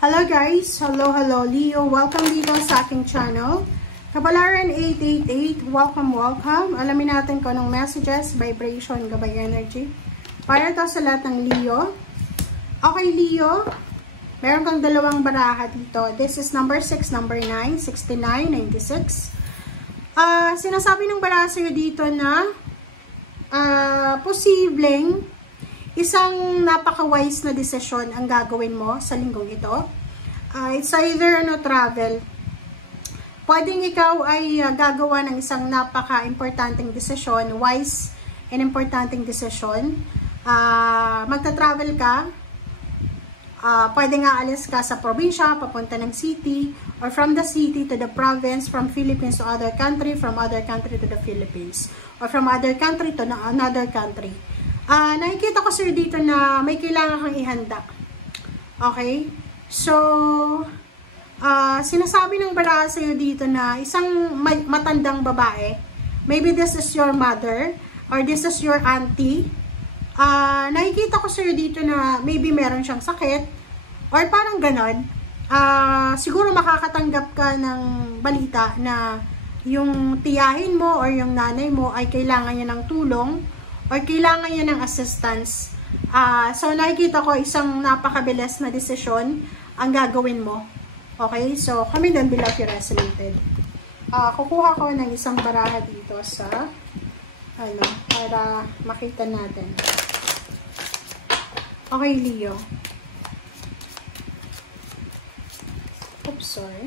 Hello guys! Hello Leo! Welcome dito sa aking channel. Kapalaran 888, welcome. Alamin natin kung anong messages, vibration, gabay energy. Para to sa lahat ng Leo. Okay Leo, meron kang dalawang baraha dito. This is number 6, number 9, 69, 96. Sinasabi ng baraha sa'yo dito na posibleng isang napaka-wise na desisyon ang gagawin mo sa linggong ito. It's either travel. Pwedeng ikaw ay gagawa ng isang napaka-importanteng desisyon, wise and importanteng desisyon. Magta-travel ka. Pwedeng aalis ka sa probinsya, papunta ng city, or from the city to the province, from Philippines to other country, from other country to the Philippines, or from other country to another country. Nakikita ko sir dito na may kailangan kang ihanda. Okay? So, sinasabi ng baraha sa'yo dito na isang matandang babae, maybe this is your mother, or this is your auntie. Nakikita ko sir dito na maybe meron siyang sakit, or parang ganon. Siguro makakatanggap ka ng balita na yung tiyahin mo or yung nanay mo ay kailangan niya ng tulong, or kailangan niya ng assistance. So, nakikita ko isang napakabilis na desisyon ang gagawin mo. Okay? So, comment down below if you resonated. Kukuha ko ng isang baraha dito sa para makita natin. Okay, Leo. Oops, sorry.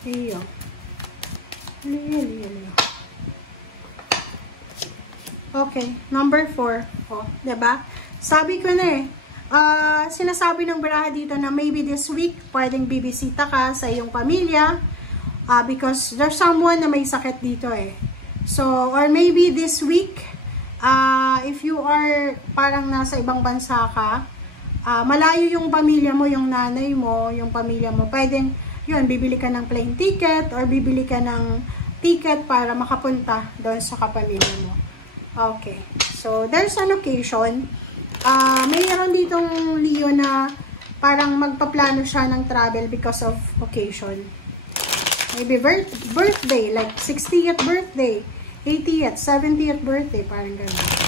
Leo. Okay, number 4. Oh, 'di ba? Sabi ko na sinasabi ng baraha dito na maybe this week pwedeng bibisita ka sa iyong pamilya because there's someone na may sakit dito So, or maybe this week if you are parang nasa ibang bansa ka, malayo yung pamilya mo, yung nanay mo, yung pamilya mo, pwedeng yun, bibili ka ng plane ticket or bibili ka ng ticket para makapunta doon sa kapamilya mo. Okay. So, there's an occasion. Mayroon ditong Leo na parang magpaplano siya ng travel because of occasion. Maybe birthday, like 60th birthday, 80th, 70th birthday, parang gano'n.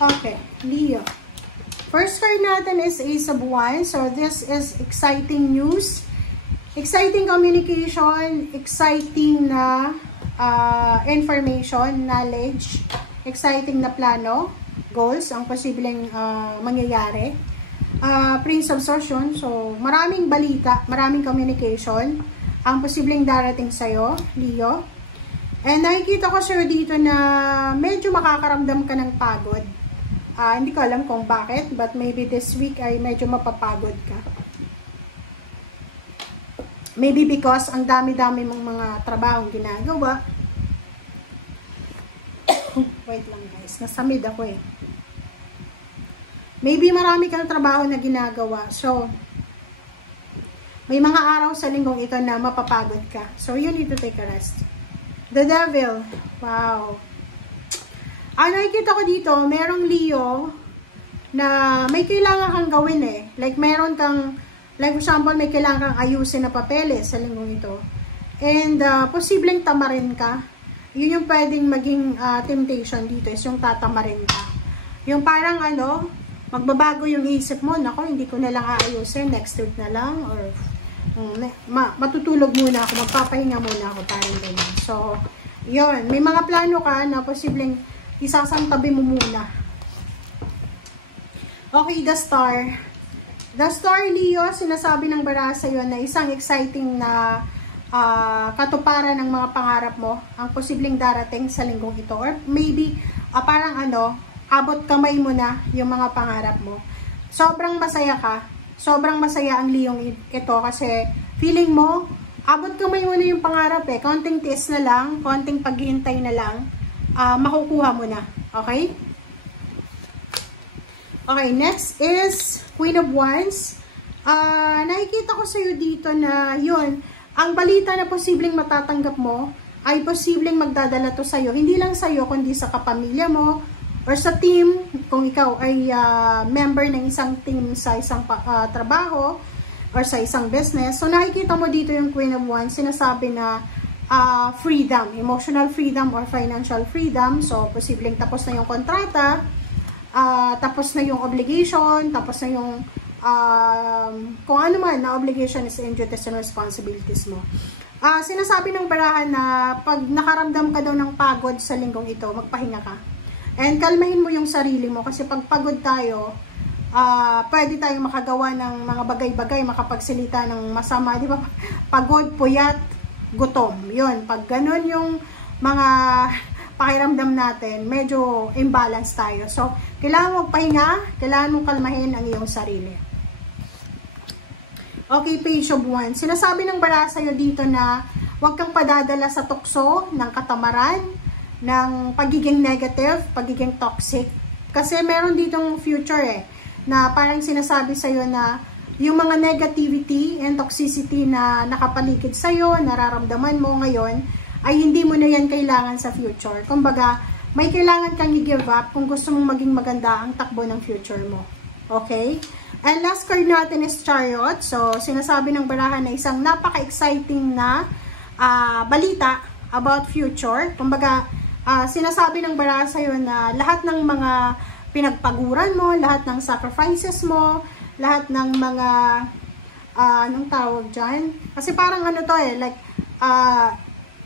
Okay, Leo. First card natin is Ace of Wands. So, this is exciting news, exciting communication, exciting na information, knowledge, exciting na plano, goals, ang posibleng mangyayari. Prince of Swords. So, maraming balita, maraming communication, ang posibleng darating sa'yo, Leo. And nakikita ko sir dito na medyo makakaramdam ka ng pagod. Hindi ko alam kung bakit, but maybe this week ay medyo mapapagod ka. Maybe because ang dami-dami mong mga trabahong ginagawa. Wait lang guys, nasamid ako Maybe marami kang trabaho na ginagawa. So, may mga araw sa linggong ito na mapapagod ka. So, you need to take a rest. The Devil. Wow. Nakikita ko dito, merong Leo na may kailangan kang gawin Like, meron kang, like for example, may kailangan kang ayusin na papeles sa linggong ito. And, posibleng tamarin ka. Yun yung pwedeng maging temptation dito, is yung tatamarin ka. Yung parang magbabago yung isip mo, nako, hindi ko na lang aayusin, next week na lang, or matutulog muna ako, magpapahinga muna ako, parang ganyan. So, yun, may mga plano ka na posibleng isasantabi mo muna. Okay, the Star. The Star, Leo, sinasabi ng baraha sa'yo na isang exciting na katuparan ng mga pangarap mo, ang posibleng darating sa linggong ito. Or maybe, parang abot kamay mo na yung mga pangarap mo. Sobrang masaya ka. Sobrang masaya ang Leong ito kasi feeling mo, abot kamay mo na yung pangarap Konting tiis na lang, konting paghihintay na lang, makukuha mo na. Okay? Okay, next is Queen of Wands. Nakikita ko sa'yo dito na yun, ang balita na posibleng matatanggap mo ay posibleng magdadala to sa'yo. Hindi lang sa'yo, kundi sa kapamilya mo or sa team, kung ikaw ay member ng isang team sa isang trabaho or sa isang business. So, nakikita mo dito yung Queen of Wands, sinasabi na freedom, emotional freedom or financial freedom. So, posibleng tapos na yung kontrata, tapos na yung obligation, tapos na yung kung ano man na obligation is in duties and responsibilities mo. Sinasabi ng barahan na pag nakaramdam ka daw ng pagod sa linggong ito, magpahinga ka. And kalmahin mo yung sarili mo kasi pag pagod tayo, pwede tayong makagawa ng mga bagay-bagay, makapagsalita ng masama, di ba? Pagod, puyat, gutom. Yun, pag ganun yung mga pakiramdam natin, medyo imbalance tayo. So, kailangan mong pahinga, kailangan mong kalmahin ang iyong sarili. Okay, Page of Wands. Sinasabi ng baraha sa'yo dito na huwag kang padadala sa tukso ng katamaran, ng pagiging negative, pagiging toxic. Kasi meron ditong future na parang sinasabi sa'yo na yung mga negativity and toxicity na nakapaligid sa'yo, nararamdaman mo ngayon, ay hindi mo na yan kailangan sa future. Kumbaga, may kailangan kang i-give up kung gusto mong maging maganda ang takbo ng future mo. Okay? And last card natin is Chariot. So, sinasabi ng barahan na isang napaka-exciting na balita about future. Kumbaga, sinasabi ng barahan sa'yo na lahat ng mga pinagpaguran mo, lahat ng sacrifices mo, lahat ng mga, anong tawag dyan? Kasi parang ano to like,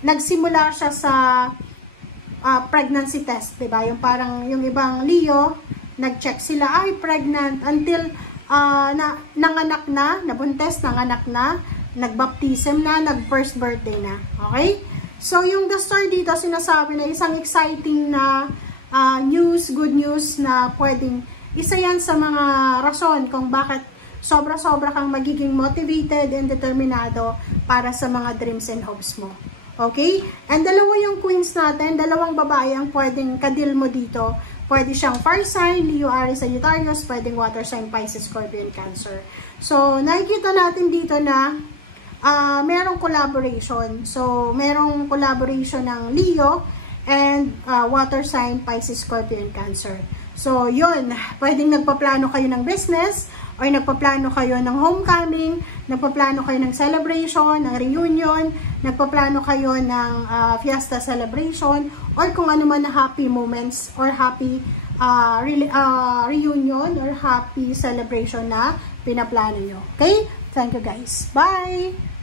nagsimula siya sa pregnancy test, diba? Yung parang, yung ibang Leo, nag-check sila, ay, pregnant, until nanganak na, nabuntes, nanganak na, nagbaptism na, nag-first birthday na. Okay? So, yung the star dito, sinasabi na isang exciting na news, good news na pwedeng isa yan sa mga rason kung bakit sobra-sobra kang magiging motivated and determinado para sa mga dreams and hopes mo. Okay? And dalawa yung queens natin, dalawang babae ang pwedeng kadil mo dito. Pwede siyang fire sign, Leo, Aries, Sagittarius, pwedeng water sign, Pisces, Scorpio, and Cancer. So, nakikita natin dito na merong collaboration. So, merong collaboration ng Leo and water sign, Pisces, Scorpio, and Cancer. So, yun. Pwedeng nagpaplano kayo ng business or nagpaplano kayo ng homecoming, nagpaplano kayo ng celebration, ng reunion, nagpaplano kayo ng fiesta celebration, or kung ano man na happy moments or happy reunion or happy celebration na pinaplano nyo. Okay? Thank you guys. Bye!